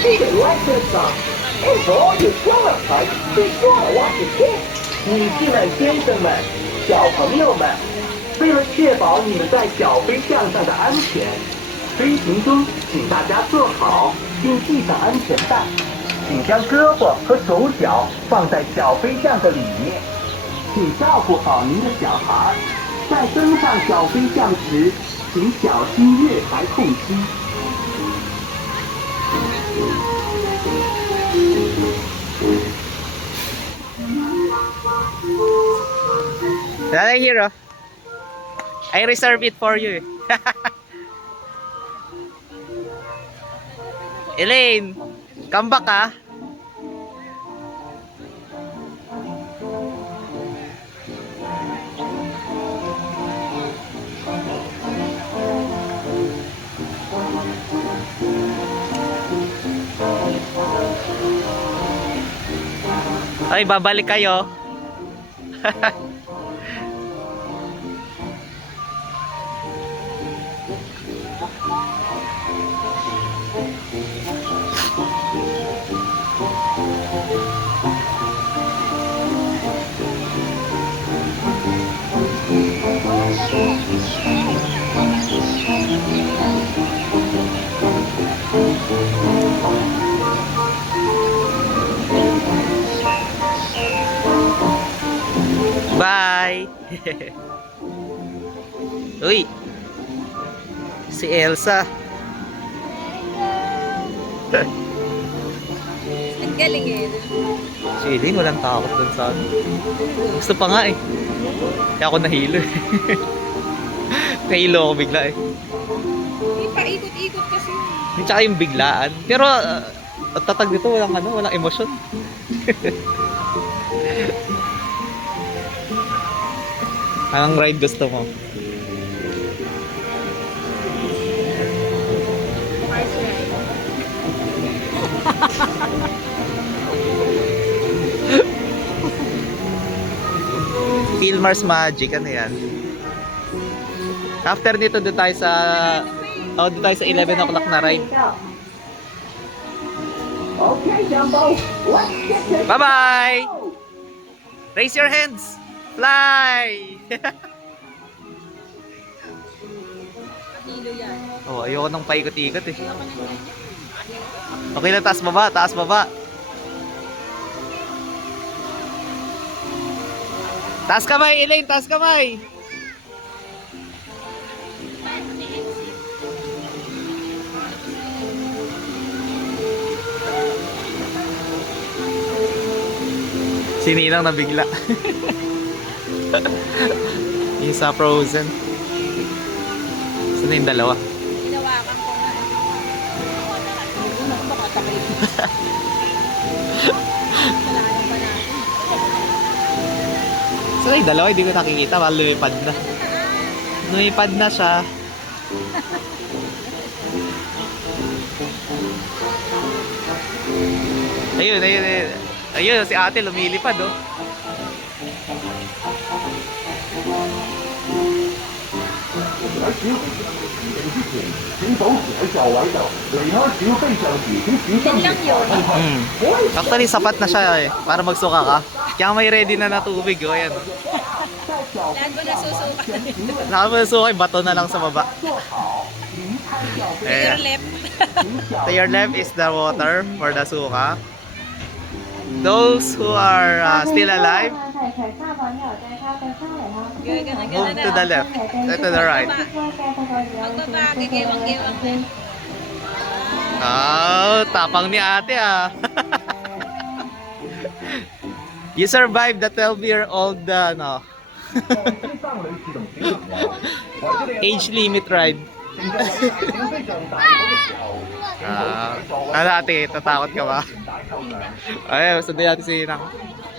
记得 like this song. And for all you grown-up types, be sure to watch it too. 女士们、先生们、小朋友们，为了确保你们在小飞象上的安全，飞行中请大家坐好并系上安全带，请将胳膊和手脚放在小飞象的里面，请照顾好您的小孩。在登上小飞象时，请小心月台空隙。Dala hero. I reserve it for you. Elaine, come back ah. Ay, babalik kayo. Bye. Uy. Si Elsa. Ang galing eh. Chilling, walang takot dun sa ano. Gusto pa nga eh. Kaya ako nahilo eh. Nahilo ako bigla eh. Paikot-ikot kasi. Tsaka yung biglaan. Pero tatag dito walang ano, walang emosyon. Anong ride gusto mo? Feel Mars Magic, ano yan? After nito doon tayo sa doon tayo sa 11 o'clock na ride. Okay, Jumbo. Let's get to Bye-bye! Raise your hands! Fly! Hilo yan. Oh, ayoko nang paikot-ikot eh. Okay lang, taas baba, taas baba. Taas kamay, Elaine, taas kamay. Si Ninang nabigla. Yung sa Frozen. Saan yung dalawa? Hinawakan ko nga. Baka takay. Kailangan pa natin. Saan yung dalawa? Hindi ko nakikita. Baka lumipad na. Lumipad na siya. Ayun, ayun, ayun. Ayun, si ate lumilipad oh. Yan lang yun. Actually, sapat na siya eh. Para magsuka ka. Kaya may ready na na tubig oh. Ayan. Lahat mo nasusukat. Nakapasuka, bato na lang sa baba. To your Ayan. left. To your left is the water for the suka. Those who are still alive, move to the left, to the right. Magbaba, gigiwang-giwang din. Oh, tapang ni ate ah. You survived the 12-year-old no, age limit ride. Ano ate, tatakot ka ba? Ay, gusto din natin si Inang.